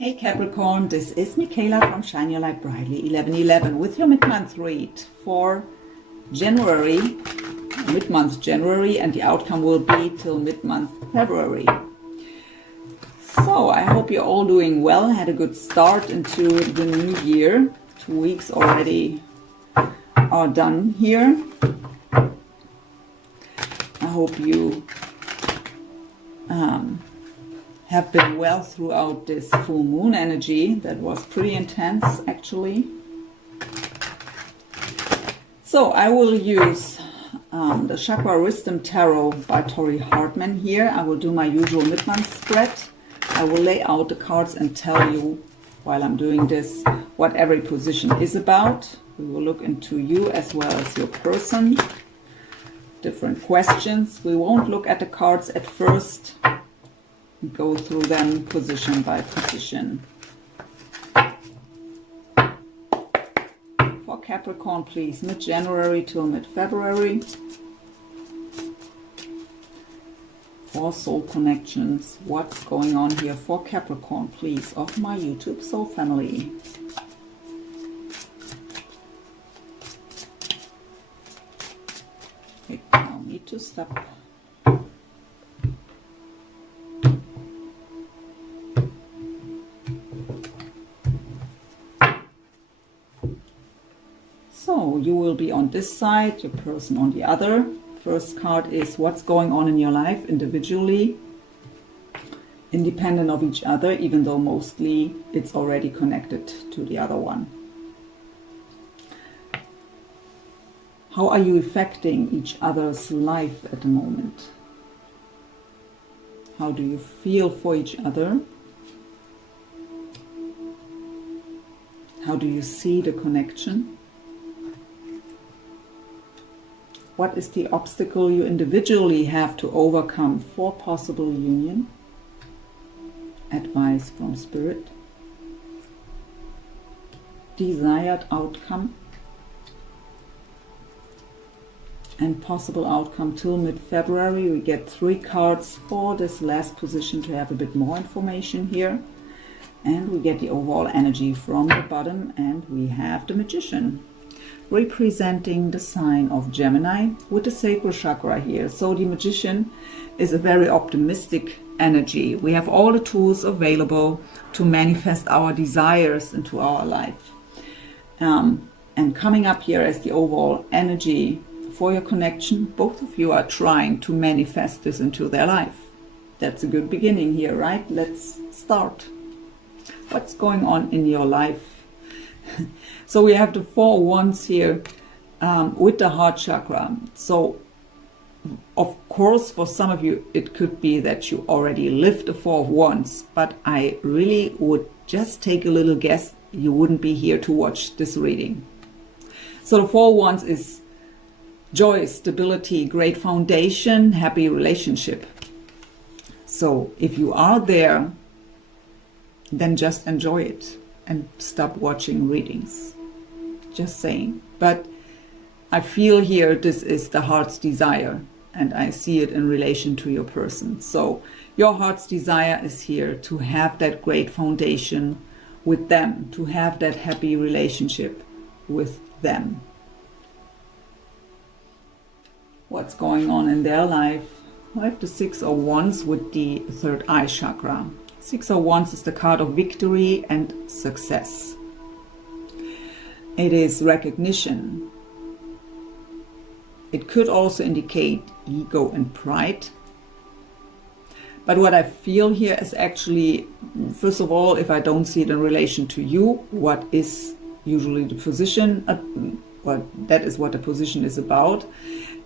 Hey Capricorn, this is Michaela from Shine Your Light Brightly 1111 with your mid-month read for January, mid-month January, and the outcome will be till mid-month February. So I hope you're all doing well, had a good start into the new year. 2 weeks already are done here. I hope you have been well throughout this full moon energy that was pretty intense actually. So I will use the Chakra Wisdom Tarot by Tori Hartman here. I will do my usual mid-month spread. I will lay out the cards and tell you while I'm doing this what every position is about. We will look into you as well as your person. Different questions. We won't look at the cards at first. Go through them position by position. For Capricorn, please, mid-January till mid-February. For soul connections, what's going on here for Capricorn, please, of my YouTube soul family. Okay, I'll need to stop. So you will be on this side, your person on the other. First card is what's going on in your life individually, independent of each other, even though mostly it's already connected to the other one. How are you affecting each other's life at the moment? How do you feel for each other? How do you see the connection? What is the obstacle you individually have to overcome for possible union? Advice from Spirit. Desired outcome. And possible outcome till mid-February. We get 3 cards for this last position to have a bit more information here. And we get the overall energy from the bottom, and we have the Magician, representing the sign of Gemini with the sacral chakra here. So the Magician is a very optimistic energy. We have all the tools available to manifest our desires into our life. And coming up here as the overall energy for your connection, both of you are trying to manifest this into their life. That's a good beginning here, right? Let's start. What's going on in your life? So we have the 4 wands here with the heart chakra. So of course for some of you it could be that you already lived the 4 of wands, but I really would just take a little guess you wouldn't be here to watch this reading. So the 4 wands is joy, stability, great foundation, happy relationship. So if you are there, then just enjoy it and stop watching readings. Just saying. But I feel here this is the heart's desire, and I see it in relation to your person. So your heart's desire is here to have that great foundation with them, to have that happy relationship with them. What's going on in their life? I have the 6 of Wands with the 3rd eye chakra. 6 of Wands is the card of victory and success. It is recognition. It could also indicate ego and pride. But what I feel here is actually, first of all, if I don't see it in relation to you, what is usually the position? Well, that is what the position is about.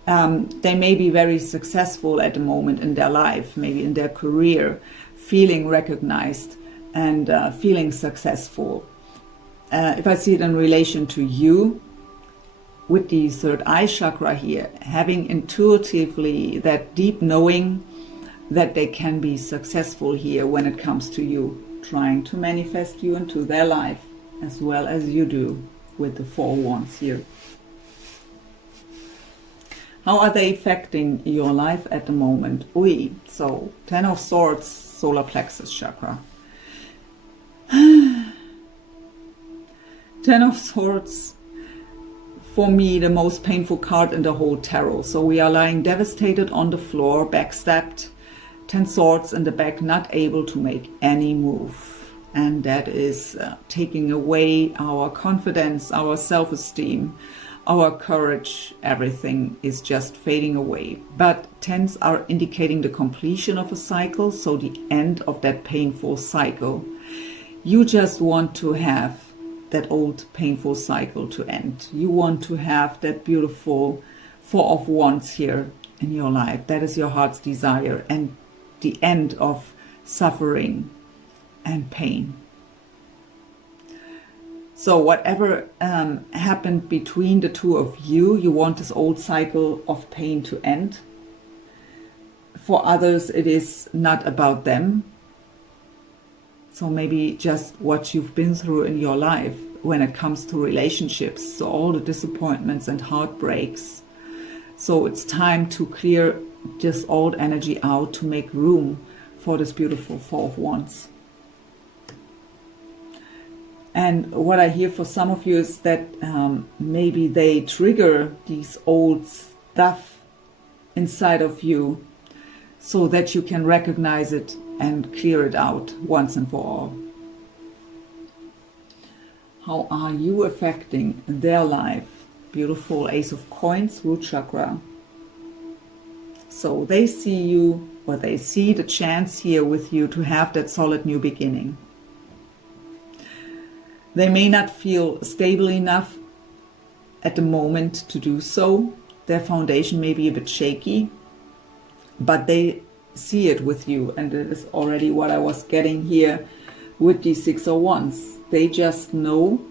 They may be very successful at the moment in their life, maybe in their career, feeling recognized and feeling successful. If I see it in relation to you, with the 3rd eye chakra here, having intuitively that deep knowing that they can be successful here when it comes to you, trying to manifest you into their life as well as you do with the 4 wands here. How are they affecting your life at the moment? So 10 of Swords, solar plexus chakra. Ten of Swords, for me, the most painful card in the whole tarot. So we are lying devastated on the floor, backstabbed, 10 swords in the back, not able to make any move. And that is taking away our confidence, our self-esteem, our courage. Everything is just fading away. But tens are indicating the completion of a cycle, so the end of that painful cycle. You just want to have that old painful cycle to end. You want to have that beautiful Four of Wands here in your life. That is your heart's desire, and the end of suffering and pain. So whatever happened between the two of you, you want this old cycle of pain to end. For others, it is not about them. So maybe just what you've been through in your life when it comes to relationships. So all the disappointments and heartbreaks. So it's time to clear this old energy out to make room for this beautiful Four of Wands. And what I hear for some of you is that maybe they trigger these old stuff inside of you so that you can recognize it and clear it out once and for all. How are you affecting their life? Beautiful Ace of Coins, root chakra. So they see you, or they see the chance here with you to have that solid new beginning. They may not feel stable enough at the moment to do so. Their foundation may be a bit shaky, but they see it with you, and it is already what I was getting here with the Six of Wands. They just know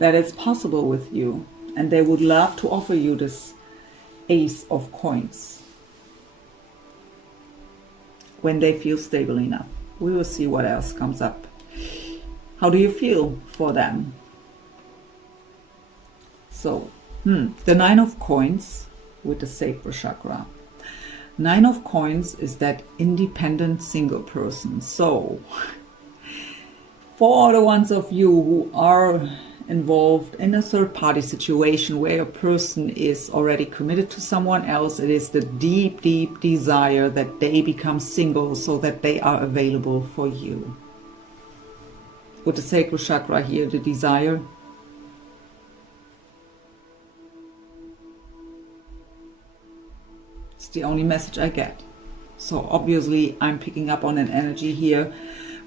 that it's possible with you, and they would love to offer you this Ace of Coins when they feel stable enough. We will see what else comes up. How do you feel for them? So, the Nine of Coins with the sacral chakra. Nine of Coins is that independent single person. So, for the ones of you who are involved in a third-party situation where a person is already committed to someone else, it is the deep, deep desire that they become single so that they are available for you. With the sacral chakra here, the desire. It's the only message I get. So obviously I'm picking up on an energy here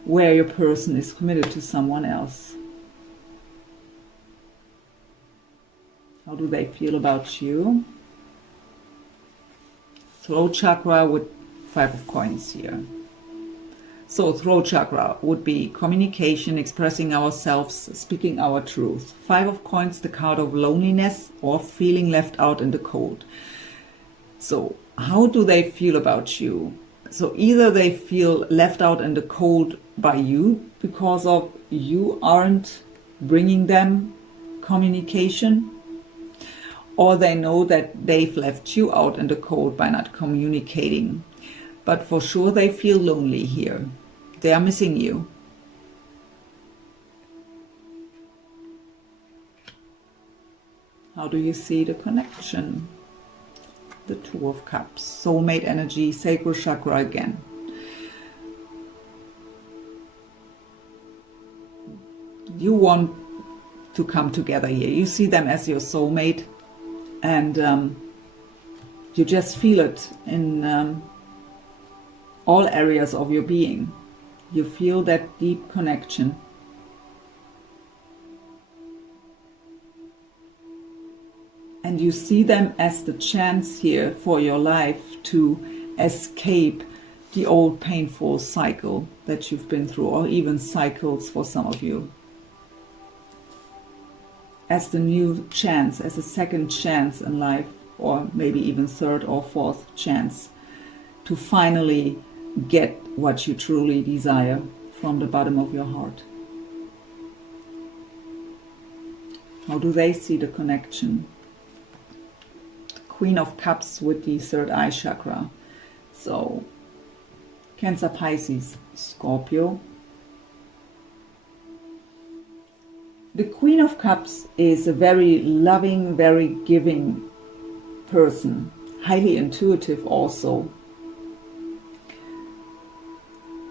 where your person is committed to someone else. How do they feel about you? Throat chakra with Five of Coins here. So throat chakra would be communication, expressing ourselves, speaking our truth. Five of Coins, the card of loneliness or feeling left out in the cold. So how do they feel about you? So either they feel left out in the cold by you because of you aren't bringing them communication, or they know that they've left you out in the cold by not communicating. But for sure they feel lonely here. They are missing you. How do you see the connection? The Two of Cups, soulmate energy, sacral chakra again. You want to come together here. You see them as your soulmate, and you just feel it in all areas of your being. You feel that deep connection. And you see them as the chance here for your life to escape the old painful cycle that you've been through, or even cycles for some of you. As the new chance, as a second chance in life, or maybe even third or fourth chance to finally get what you truly desire from the bottom of your heart. How do they see the connection? The Queen of Cups with the third eye chakra. So Cancer, Pisces, Scorpio. The Queen of Cups is a very loving, very giving person, highly intuitive also.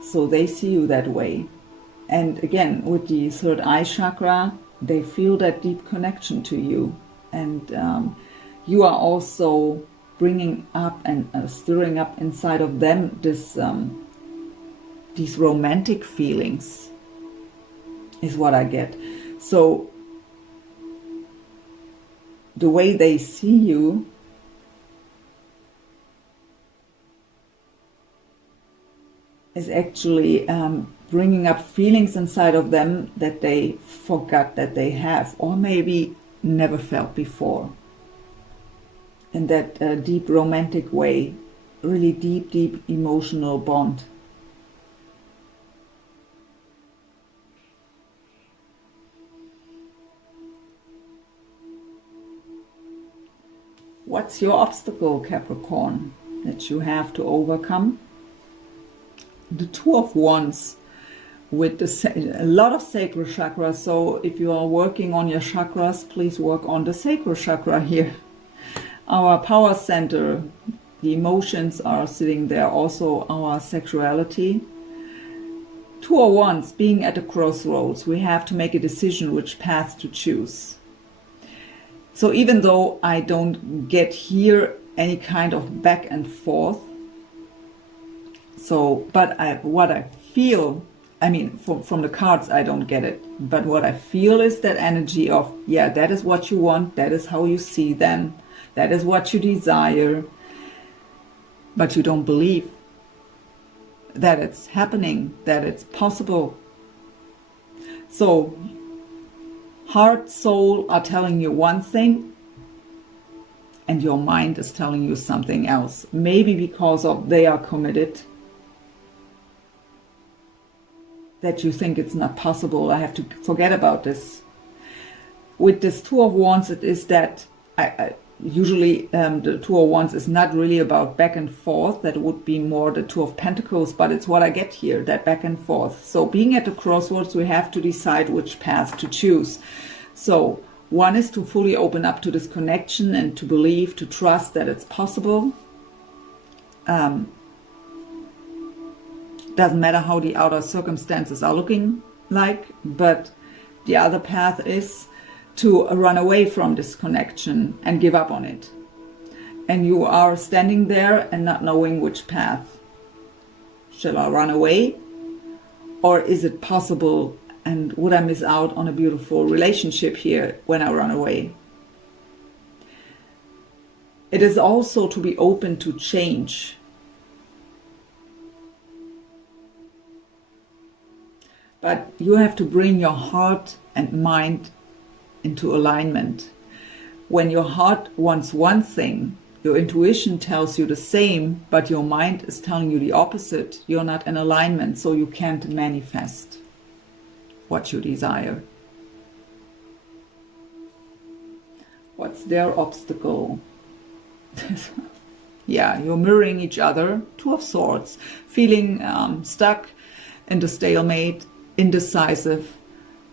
So they see you that way. And again, with the third eye chakra, they feel that deep connection to you. And you are also bringing up and stirring up inside of them this these romantic feelings, is what I get. So the way they see you is actually bringing up feelings inside of them that they forgot that they have, or maybe never felt before. In that deep romantic way, really deep, deep emotional bond. What's your obstacle, Capricorn, that you have to overcome? The Two of Wands with a lot of sacral chakra. So if you are working on your chakras, please work on the sacral chakra here. Our power center, the emotions are sitting there, also our sexuality. Two of Wands, being at a crossroads, we have to make a decision which path to choose. So even though I don't get here any kind of back and forth, so, but what I feel, I mean, from the cards, I don't get it. But what I feel is that energy of, yeah, that is what you want. That is how you see them. That is what you desire. But you don't believe that it's happening, that it's possible. So, heart, soul are telling you one thing, and your mind is telling you something else. Maybe because of they are committed, that you think it's not possible. I have to forget about this. With this Two of Wands, it is that usually the Two of Wands is not really about back and forth. That would be more the Two of Pentacles, but it's what I get here, that back and forth. So being at the crossroads, we have to decide which path to choose. So one is to fully open up to this connection and to believe, to trust that it's possible. Doesn't matter how the outer circumstances are looking like, but the other path is to run away from this connection and give up on it. And you are standing there and not knowing which path. Shall I run away? Or is it possible, and would I miss out on a beautiful relationship here when I run away? It is also to be open to change. But you have to bring your heart and mind into alignment. When your heart wants one thing, your intuition tells you the same, but your mind is telling you the opposite. You're not in alignment, so you can't manifest what you desire. What's their obstacle? Yeah, you're mirroring each other. Two of Swords, feeling stuck in the stalemate, indecisive,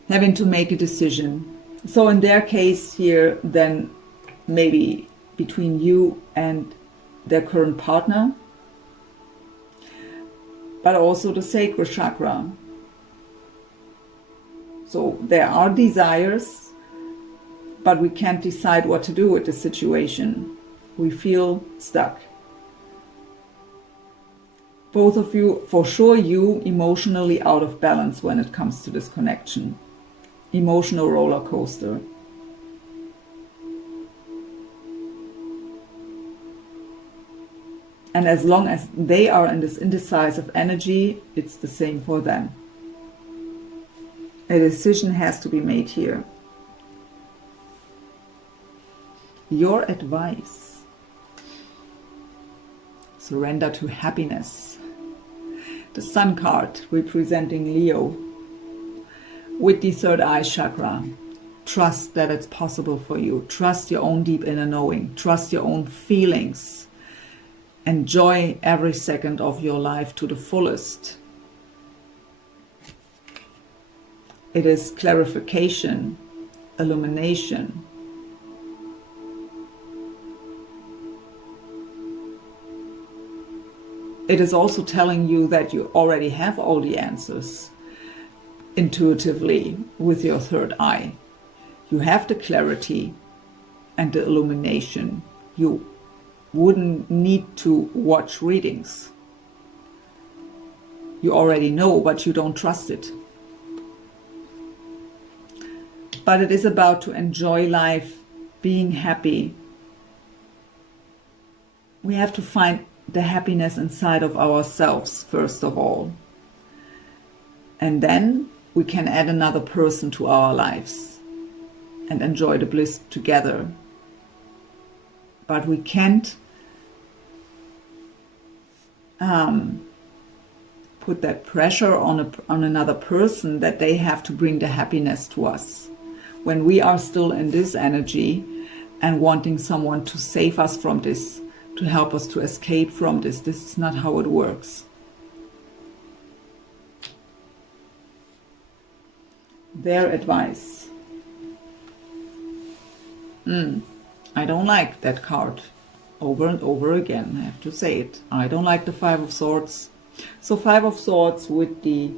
having to make a decision. So in their case here, then maybe between you and their current partner, but also the sacral chakra. So there are desires, but we can't decide what to do with the situation. We feel stuck. Both of you, for sure, you emotionally out of balance when it comes to this connection. Emotional roller coaster. And as long as they are in this indecisive energy, it's the same for them. A decision has to be made here. Your advice. Surrender to happiness. The Sun card representing Leo. With the third eye chakra. Trust that it's possible for you. Trust your own deep inner knowing. Trust your own feelings. Enjoy every second of your life to the fullest. It is clarification, illumination. It is also telling you that you already have all the answers intuitively with your third eye. You have the clarity and the illumination. You wouldn't need to watch readings. You already know, but you don't trust it. But it is about to enjoy life, being happy. We have to find the happiness inside of ourselves, first of all. And then we can add another person to our lives and enjoy the bliss together. But we can't put that pressure on another person that they have to bring the happiness to us. When we are still in this energy and wanting someone to save us from this, to help us to escape from this, this is not how it works. Their advice. I don't like that card. Over and over again, I have to say it. I don't like the Five of Swords. So Five of Swords with the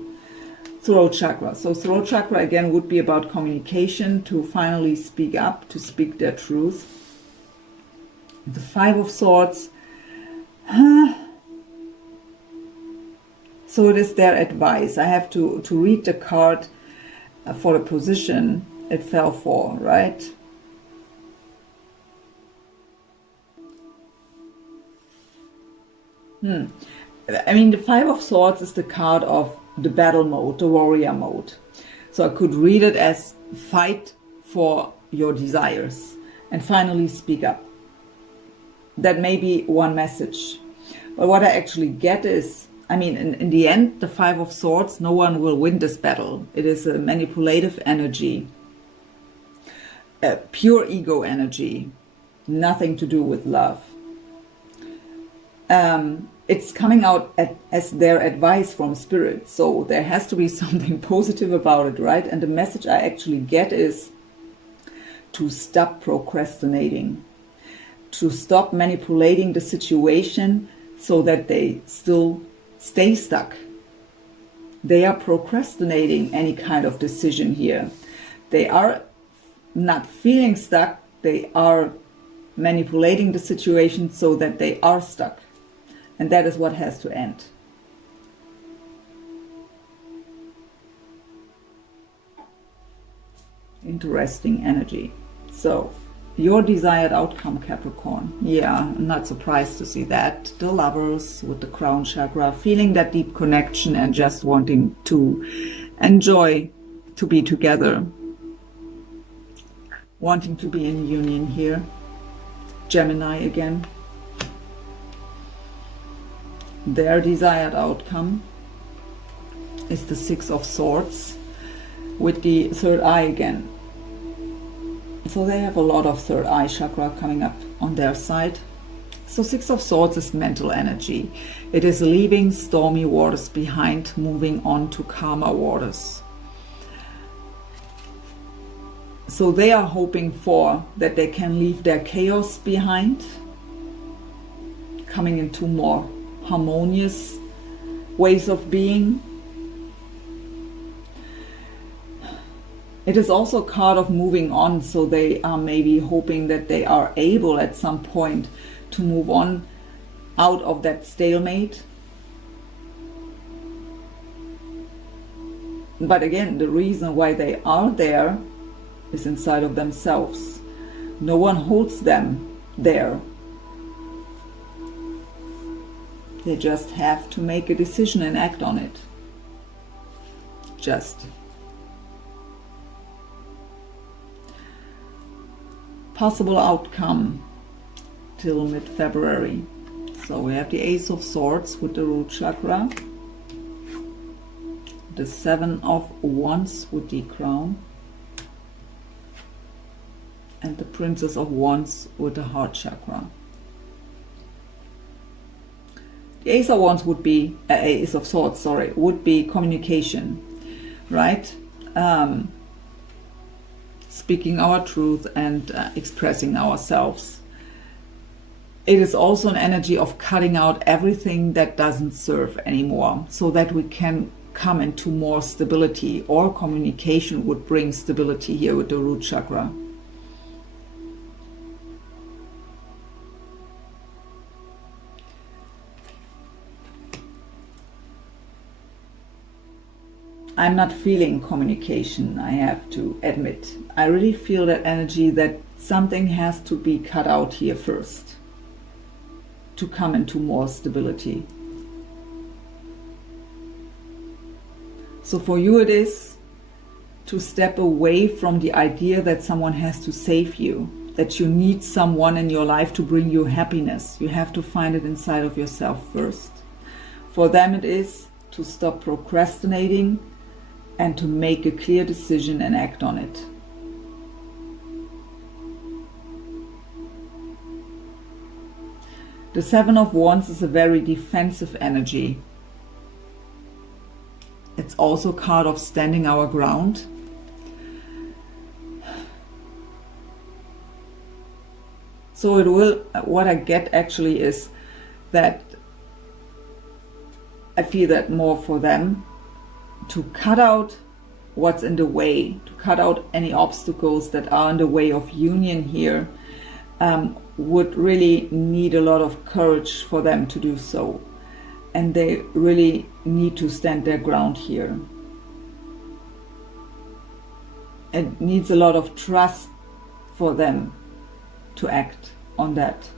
throat chakra. So throat chakra again would be about communication, to finally speak up, to speak their truth. The Five of Swords. So it is their advice. I have to read the card for the position it fell for, right? I mean, the Five of Swords is the card of the battle mode, the warrior mode. So I could read it as fight for your desires and finally speak up. That may be one message. But what I actually get is, I mean, in the end, the Five of Swords, no one will win this battle. It is a manipulative energy, a pure ego energy, nothing to do with love. It's coming out as their advice from spirit. So there has to be something positive about it, right? And the message I actually get is to stop procrastinating, to stop manipulating the situation so that they still stay stuck. They are procrastinating any kind of decision here. They are not feeling stuck. They are manipulating the situation so that they are stuck. And that is what has to end. Interesting energy. So, your desired outcome, Capricorn. Yeah, I'm not surprised to see that. The Lovers with the crown chakra, feeling that deep connection and just wanting to enjoy to be together. Wanting to be in union here. Gemini again. Their desired outcome is the Six of Swords with the third eye again. So they have a lot of third eye chakra coming up on their side. So Six of Swords is mental energy. It is leaving stormy waters behind, moving on to calmer waters. So they are hoping for that they can leave their chaos behind, coming into more harmonious ways of being. It is also a card of moving on, so they are maybe hoping that they are able at some point to move on out of that stalemate. But again, the reason why they are there is inside of themselves. No one holds them there. They just have to make a decision and act on it. Just. Possible outcome till mid-February. So we have the Ace of Swords with the root chakra, the Seven of Wands with the crown, and the Princess of Wands with the heart chakra. The Ace of Wands would be, Ace of Swords, sorry, would be communication, right? speaking our truth and expressing ourselves. It is also an energy of cutting out everything that doesn't serve anymore, so that we can come into more stability, or communication would bring stability here with the root chakra. I'm not feeling communication, I have to admit. I really feel that energy that something has to be cut out here first to come into more stability. So for you it is to step away from the idea that someone has to save you, that you need someone in your life to bring you happiness. You have to find it inside of yourself first. For them it is to stop procrastinating and to make a clear decision and act on it. The Seven of Wands is a very defensive energy. It's also a card of standing our ground. So it will, what I get actually is that I feel that more for them to cut out what's in the way, to cut out any obstacles that are in the way of union here, would really need a lot of courage for them to do so. And they really need to stand their ground here. It needs a lot of trust for them to act on that.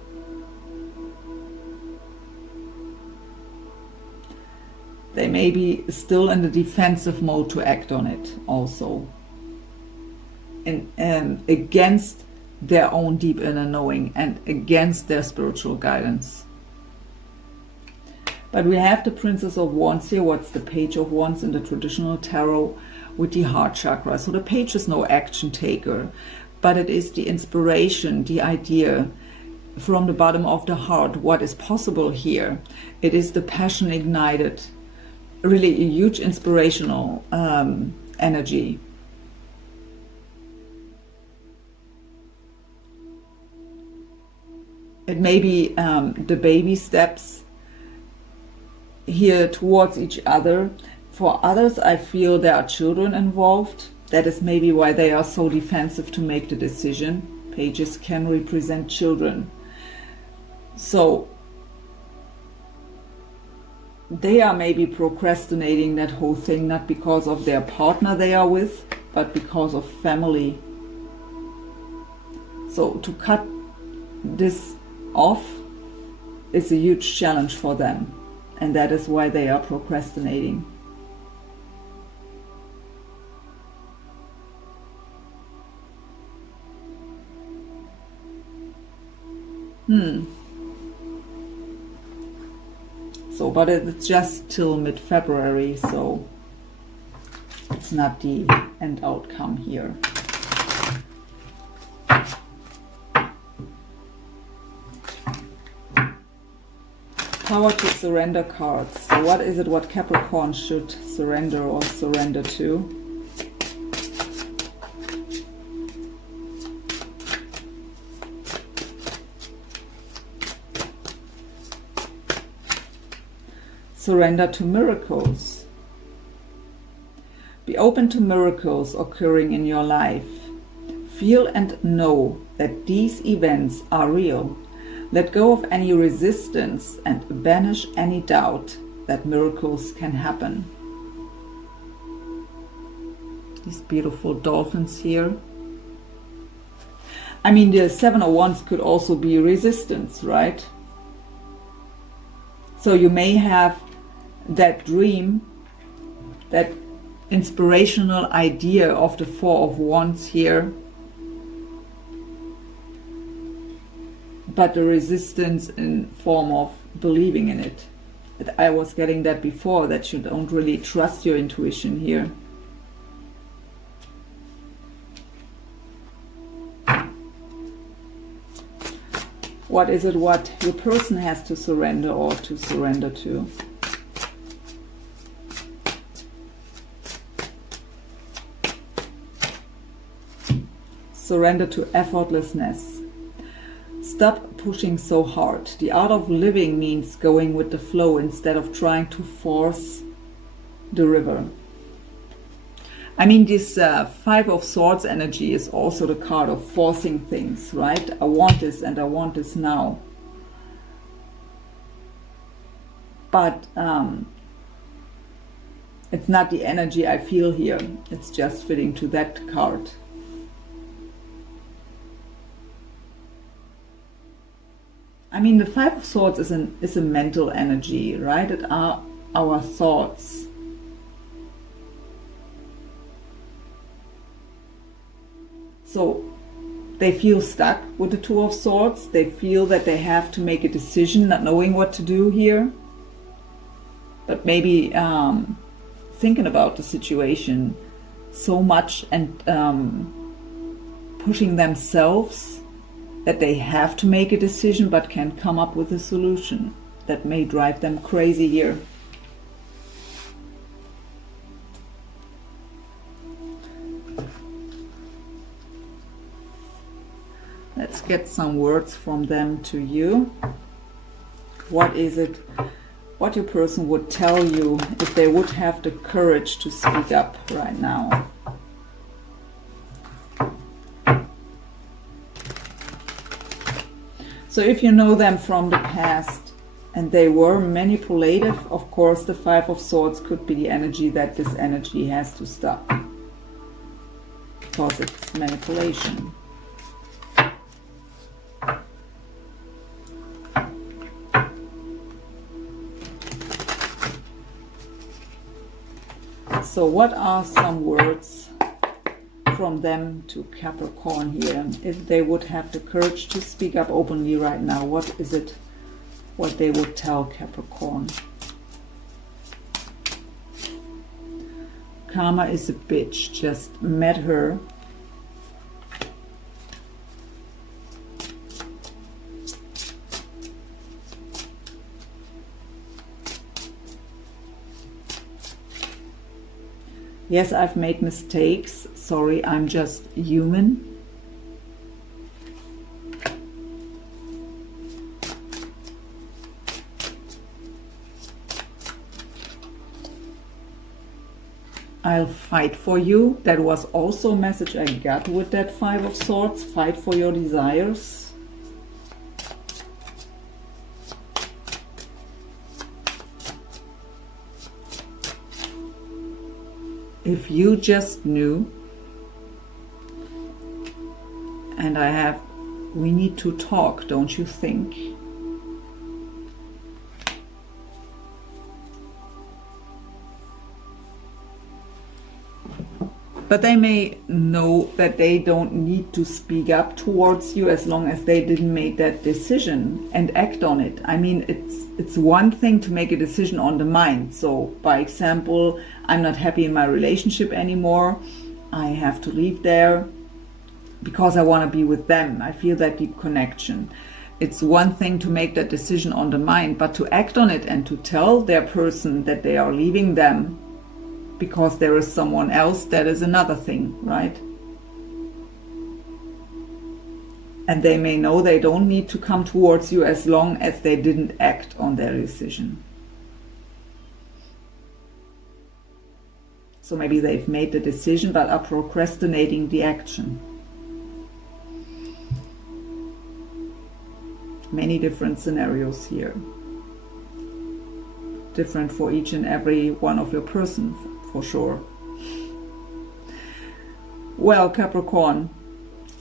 They may be still in the defensive mode to act on it also. And against their own deep inner knowing and against their spiritual guidance. But we have the Princess of Wands here. What's the Page of Wands in the traditional tarot? With the heart chakra. So the page is no action taker, but it is the inspiration, the idea from the bottom of the heart, what is possible here. It is the passion ignited, really a huge inspirational energy. It may be the baby steps here towards each other. For others, I feel there are children involved. That is maybe why they are so defensive to make the decision. Pages can represent children. So they are maybe procrastinating that whole thing, not because of their partner they are with, but because of family. So to cut this off is a huge challenge for them, and that is why they are procrastinating. So, but it's just till mid-February, so it's not the end outcome here. Power to surrender cards. So what is it what Capricorn should surrender or surrender to? Surrender to miracles. Be open to miracles occurring in your life. Feel and know that these events are real. Let go of any resistance and banish any doubt that miracles can happen. These beautiful dolphins here. I mean, the Seven of Wands could also be resistance, right? So you may have that dream, that inspirational idea of the Four of Wands here, but the resistance in form of believing in it. I was getting that before, that you don't really trust your intuition here. What is it what your person has to surrender or to surrender to? Surrender to effortlessness. Stop pushing so hard. The art of living means going with the flow instead of trying to force the river. I mean, this Five of Swords energy is also the card of forcing things, right? I want this and I want this now. But it's not the energy I feel here. It's just fitting to that card. I mean, the Five of Swords is a mental energy, right? It are our thoughts. So they feel stuck with the Two of Swords. They feel that they have to make a decision, not knowing what to do here. But maybe thinking about the situation so much and pushing themselves that they have to make a decision but can't come up with a solution. That may drive them crazy here. Let's get some words from them to you. What is it, what your person would tell you if they would have the courage to speak up right now? So if you know them from the past and they were manipulative, of course the Five of Swords could be the energy that this energy has to stop. Because it's manipulation. So what are some words from them to Capricorn here? If they would have the courage to speak up openly right now, what is it what they would tell Capricorn? Karma is a bitch. Just met her. Yes, I've made mistakes. Sorry, I'm just human. I'll fight for you. That was also a message I got with that Five of Swords. Fight for your desires. If you just knew, and we need to talk, don't you think? But they may know that they don't need to speak up towards you as long as they didn't make that decision and act on it. I mean, it's one thing to make a decision on the mind. So, by example, I'm not happy in my relationship anymore. I have to leave there because I want to be with them. I feel that deep connection. It's one thing to make that decision on the mind, but to act on it and to tell their person that they are leaving them because there is someone else, that is another thing, right? And they may know they don't need to come towards you as long as they didn't act on their decision. So maybe they've made the decision but are procrastinating the action. Many different scenarios here. Different for each and every one of your person, for sure. Well, Capricorn,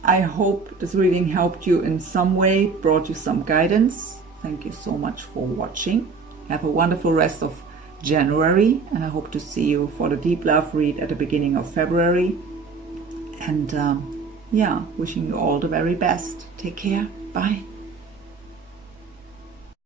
I hope this reading helped you in some way, brought you some guidance. Thank you so much for watching. Have a wonderful rest of January, and I hope to see you for the Deep Love read at the beginning of February. And yeah, wishing you all the very best. Take care. Bye.